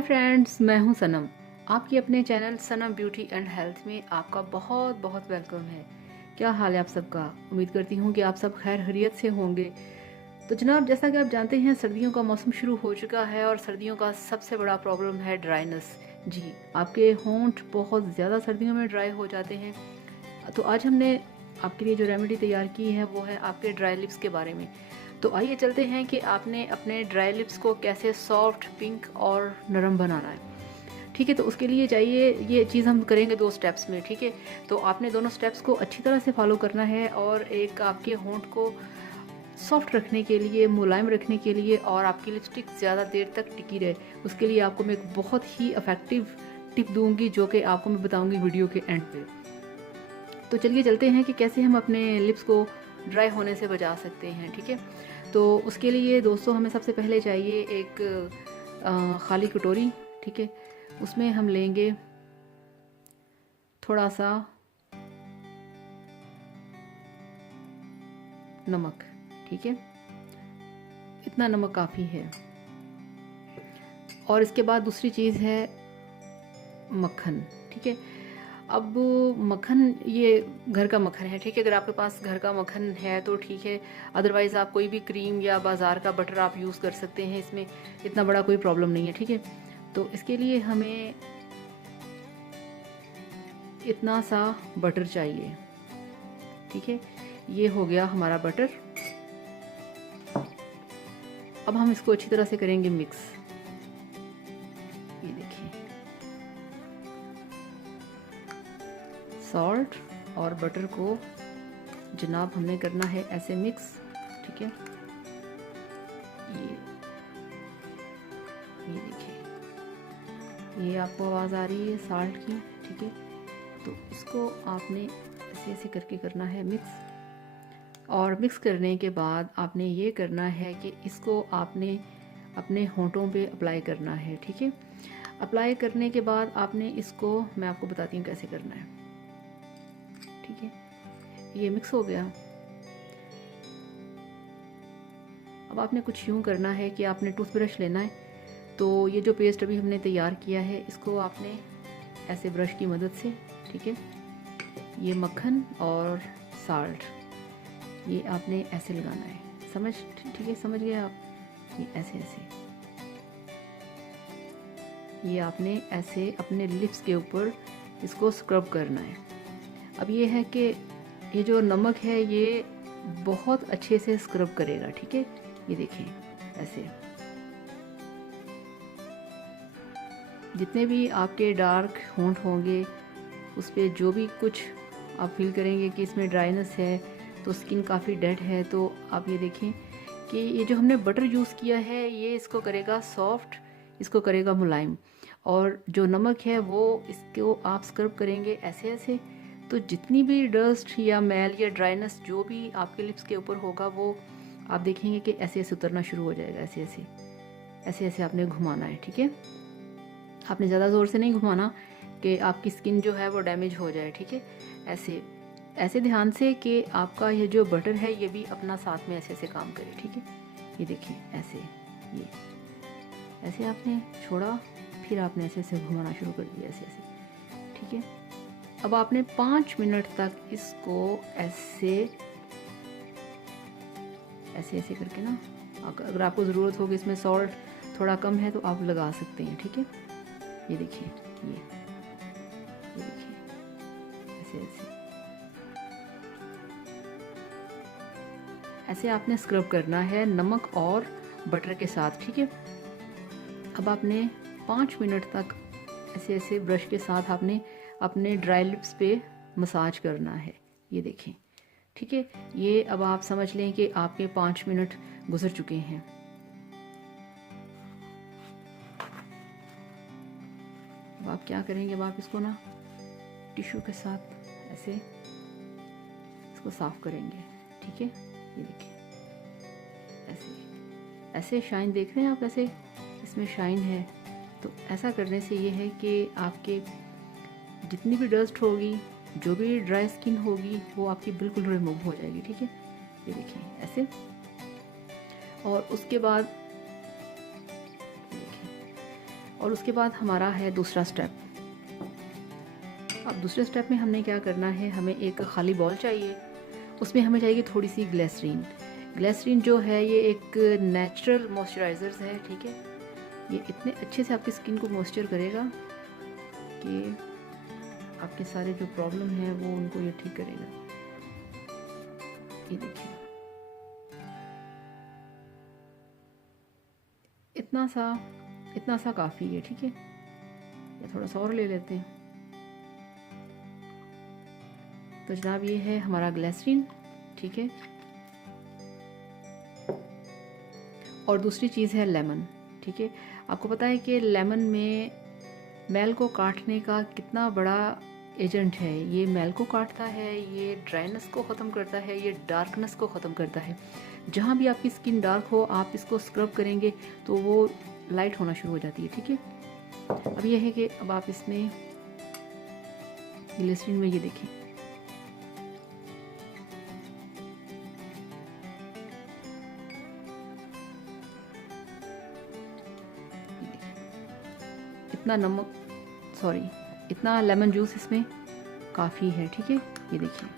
Hi friends, मैं हूं सनम। आपकी अपने channel Sanam beauty and health में आपका बहुत बहुत वेलकम है। क्या हाल है आप सबका? उम्मीद करती हूं कि आप सब खैर खैरियत से होंगे। तो जनाब, जैसा कि आप जानते हैं, सर्दियों का मौसम शुरू हो चुका है और सर्दियों का सबसे बड़ा प्रॉब्लम है ड्राइनेस। जी, आपके होंठ बहुत ज़्यादा सर्दियों में ड्राई हो जाते हैं। तो आज हमने आपके लिए जो रेमेडी तैयार की है वो है आपके ड्राई लिप्स के बारे में। तो आइए चलते हैं कि आपने अपने ड्राई लिप्स को कैसे सॉफ्ट, पिंक और नरम बनाना है। ठीक है, तो उसके लिए चाहिए, ये चीज़ हम करेंगे 2 स्टेप्स में। ठीक है, तो आपने दोनों स्टेप्स को अच्छी तरह से फॉलो करना है और एक आपके होंठ को सॉफ्ट रखने के लिए, मुलायम रखने के लिए और आपकी लिपस्टिक ज़्यादा देर तक टिकी रहे, उसके लिए आपको मैं एक बहुत ही इफ़ेक्टिव टिप दूंगी जो कि आपको मैं बताऊंगी वीडियो के एंड पे। तो चलिए चलते हैं कि कैसे हम अपने लिप्स को ड्राई होने से बचा सकते हैं। ठीक है, तो उसके लिए दोस्तों हमें सबसे पहले चाहिए एक खाली कटोरी। ठीक है, उसमें हम लेंगे थोड़ा सा नमक। ठीक है, इतना नमक काफ़ी है। और इसके बाद दूसरी चीज़ है मक्खन। ठीक है, अब मक्खन ये घर का मक्खन है। ठीक है, अगर आपके पास घर का मक्खन है तो ठीक है, अदरवाइज़ आप कोई भी क्रीम या बाज़ार का बटर आप यूज़ कर सकते हैं, इसमें इतना बड़ा कोई प्रॉब्लम नहीं है। ठीक है, तो इसके लिए हमें इतना सा बटर चाहिए। ठीक है, ये हो गया हमारा बटर। अब हम इसको अच्छी तरह से करेंगे मिक्स। ये देखिए, सॉल्ट और बटर को जनाब हमने करना है ऐसे मिक्स। ठीक है, ये देखिए, ये आपको आवाज़ आ रही है साल्ट की। ठीक है, तो इसको आपने ऐसे ऐसे करके करना है मिक्स। और मिक्स करने के बाद आपने ये करना है कि इसको आपने अपने होंठों पे अप्लाई करना है। ठीक है, अप्लाई करने के बाद आपने इसको, मैं आपको बताती हूँ कैसे करना है। ठीक है, ये मिक्स हो गया। अब आपने कुछ यूँ करना है कि आपने टूथब्रश लेना है। तो ये जो पेस्ट अभी हमने तैयार किया है, इसको आपने ऐसे ब्रश की मदद से, ठीक है, ये मक्खन और साल्ट ये आपने ऐसे लगाना है। समझ? ठीक है, समझ गए आप? ये ऐसे ऐसे, ये आपने ऐसे अपने लिप्स के ऊपर इसको स्क्रब करना है। अब ये है कि ये जो नमक है ये बहुत अच्छे से स्क्रब करेगा। ठीक है, ये देखिए ऐसे, जितने भी आपके डार्क होंठ होंगे उस पर जो भी कुछ आप फील करेंगे कि इसमें ड्राइनेस है, तो स्किन काफ़ी डेड है, तो आप ये देखें कि ये जो हमने बटर यूज़ किया है ये इसको करेगा सॉफ्ट, इसको करेगा मुलायम। और जो नमक है वो इसको आप स्क्रब करेंगे ऐसे ऐसे, तो जितनी भी डस्ट या मैल या ड्राइनेस जो भी आपके लिप्स के ऊपर होगा वो आप देखेंगे कि ऐसे ऐसे उतरना शुरू हो जाएगा। ऐसे ऐसे ऐसे ऐसे आपने घुमाना है। ठीक है, आपने ज़्यादा ज़ोर से नहीं घुमाना कि आपकी स्किन जो है वो डैमेज हो जाए। ठीक है, ऐसे ऐसे ध्यान से कि आपका ये जो बटर है ये भी अपना साथ में ऐसे ऐसे काम करे। ठीक है, ये देखिए ऐसे, ये ऐसे आपने छोड़ा, फिर आपने ऐसे ऐसे घुमाना शुरू कर दिया ऐसे ऐसे। ठीक है, अब आपने 5 मिनट तक इसको ऐसे ऐसे ऐसे करके ना, अगर आपको ज़रूरत होगी इसमें सॉल्ट थोड़ा कम है तो आप लगा सकते हैं। ठीक है, ये देखिए, ये देखिए ऐसे ऐसे ऐसे आपने स्क्रब करना है नमक और बटर के साथ। ठीक है, अब आपने 5 मिनट तक ऐसे ऐसे ब्रश के साथ आपने अपने ड्राई लिप्स पे मसाज करना है। ये देखें, ठीक है, ये अब आप समझ लें कि आपके 5 मिनट गुजर चुके हैं। अब आप क्या करेंगे, अब आप इसको ना टिश्यू के साथ ऐसे इसको साफ करेंगे। ठीक है, ये देखिए ऐसे ऐसे शाइन देख रहे हैं आप, ऐसे इसमें शाइन है। तो ऐसा करने से ये है कि आपके जितनी भी डस्ट होगी, जो भी ड्राई स्किन होगी वो आपकी बिल्कुल रिमूव हो जाएगी। ठीक है, ये देखिए ऐसे। और उसके बाद और उसके बाद हमारा है दूसरा स्टेप। अब दूसरे स्टेप में हमने क्या करना है, हमें एक खाली बॉल चाहिए, उसमें हमें चाहिए थोड़ी सी ग्लिसरीन। ग्लिसरीन जो है ये एक नेचुरल मॉइस्चराइज़र है, ठीक है। ये इतने अच्छे से आपकी स्किन को मॉइस्चर करेगा कि आपके सारे जो प्रॉब्लम है वो उनको ये ठीक करेगा। ये देखिए इतना सा काफ़ी है, ठीक है। ये थोड़ा सा और ले लेते हैं। तो जनाब ये है हमारा ग्लिसरीन, ठीक है। और दूसरी चीज़ है लेमन, ठीक है। आपको पता है कि लेमन में मैल को काटने का कितना बड़ा एजेंट है। ये मैल को काटता है, ये ड्राइनेस को ख़त्म करता है, ये डार्कनेस को ख़त्म करता है। जहाँ भी आपकी स्किन डार्क हो, आप इसको स्क्रब करेंगे तो वो लाइट होना शुरू हो जाती है, ठीक है। अब ये है कि अब आप इसमें ग्लिसरीन में ये देखें, इतना लेमन जूस इसमें काफ़ी है, ठीक है। ये देखिए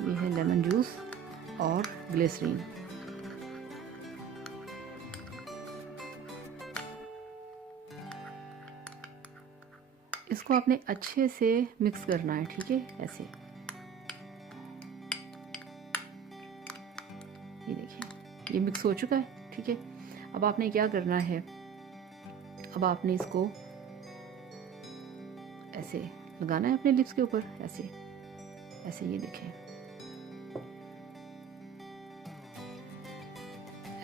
ये है लेमन जूस और ग्लिसरीन। इसको आपने अच्छे से मिक्स करना है, ठीक है। ऐसे ये देखिए ये मिक्स हो चुका है, ठीक है। अब आपने क्या करना है, अब आपने इसको ऐसे लगाना है अपने लिप्स के ऊपर, ऐसे ऐसे। ये देखें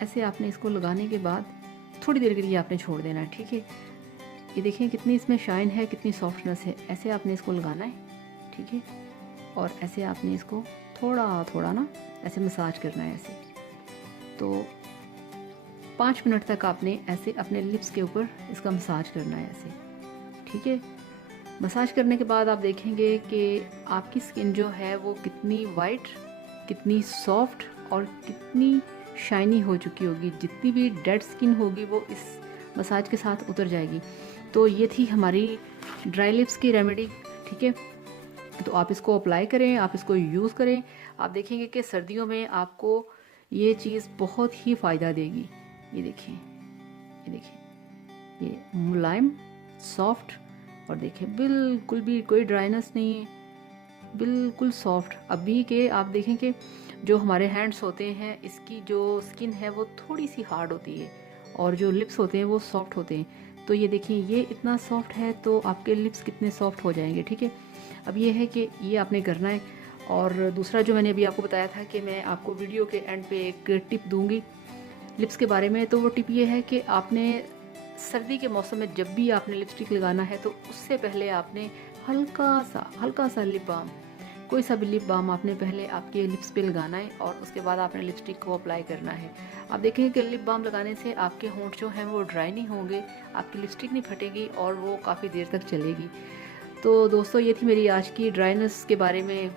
ऐसे आपने इसको लगाने के बाद थोड़ी देर के लिए आपने छोड़ देना है, ठीक है। ये देखें कितनी इसमें शाइन है, कितनी सॉफ्टनेस है। ऐसे आपने इसको लगाना है, ठीक है। और ऐसे आपने इसको थोड़ा थोड़ा ना ऐसे मसाज करना है ऐसे। तो 5 मिनट तक आपने ऐसे अपने लिप्स के ऊपर इसका मसाज करना है ऐसे, ठीक है। मसाज करने के बाद आप देखेंगे कि आपकी स्किन जो है वो कितनी वाइट, कितनी सॉफ्ट और कितनी शाइनी हो चुकी होगी। जितनी भी डेड स्किन होगी वो इस मसाज के साथ उतर जाएगी। तो ये थी हमारी ड्राई लिप्स की रेमेडी, ठीक है। तो आप इसको अप्लाई करें, आप इसको यूज़ करें। आप देखेंगे कि सर्दियों में आपको ये चीज़ बहुत ही फ़ायदा देगी। ये देखिए ये मुलायम, सॉफ्ट, और देखिए बिल्कुल भी कोई ड्राइनेस नहीं है, बिल्कुल सॉफ्ट। अभी के आप देखें कि जो हमारे हैंड्स होते हैं, इसकी जो स्किन है वो थोड़ी सी हार्ड होती है और जो लिप्स होते हैं वो सॉफ्ट होते हैं। तो ये देखिए ये इतना सॉफ्ट है तो आपके लिप्स कितने सॉफ्ट हो जाएंगे, ठीक है। अब ये है कि ये आपने करना है। और दूसरा जो मैंने अभी आपको बताया था कि मैं आपको वीडियो के एंड पे एक टिप दूंगी लिप्स के बारे में, तो वो टिप ये है कि आपने सर्दी के मौसम में जब भी आपने लिपस्टिक लगाना है तो उससे पहले आपने हल्का सा लिप बाम, कोई सा भी लिप बाम आपने पहले आपके लिप्स पे लगाना है और उसके बाद आपने लिपस्टिक को अप्लाई करना है। आप देखेंगे कि लिप बाम लगाने से आपके होंठ जो हैं वो ड्राई नहीं होंगे, आपकी लिपस्टिक नहीं फटेगी और वो काफ़ी देर तक चलेगी। तो दोस्तों ये थी मेरी आज की ड्राइनेस के बारे में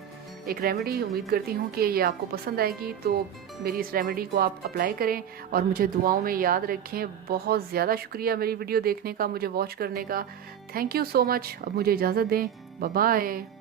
एक रेमेडी। उम्मीद करती हूँ कि ये आपको पसंद आएगी। तो मेरी इस रेमेडी को आप अप्लाई करें और मुझे दुआओं में याद रखें। बहुत ज़्यादा शुक्रिया मेरी वीडियो देखने का, मुझे वॉच करने का। Thank you so much. अब मुझे इजाज़त दें, बाय बाय।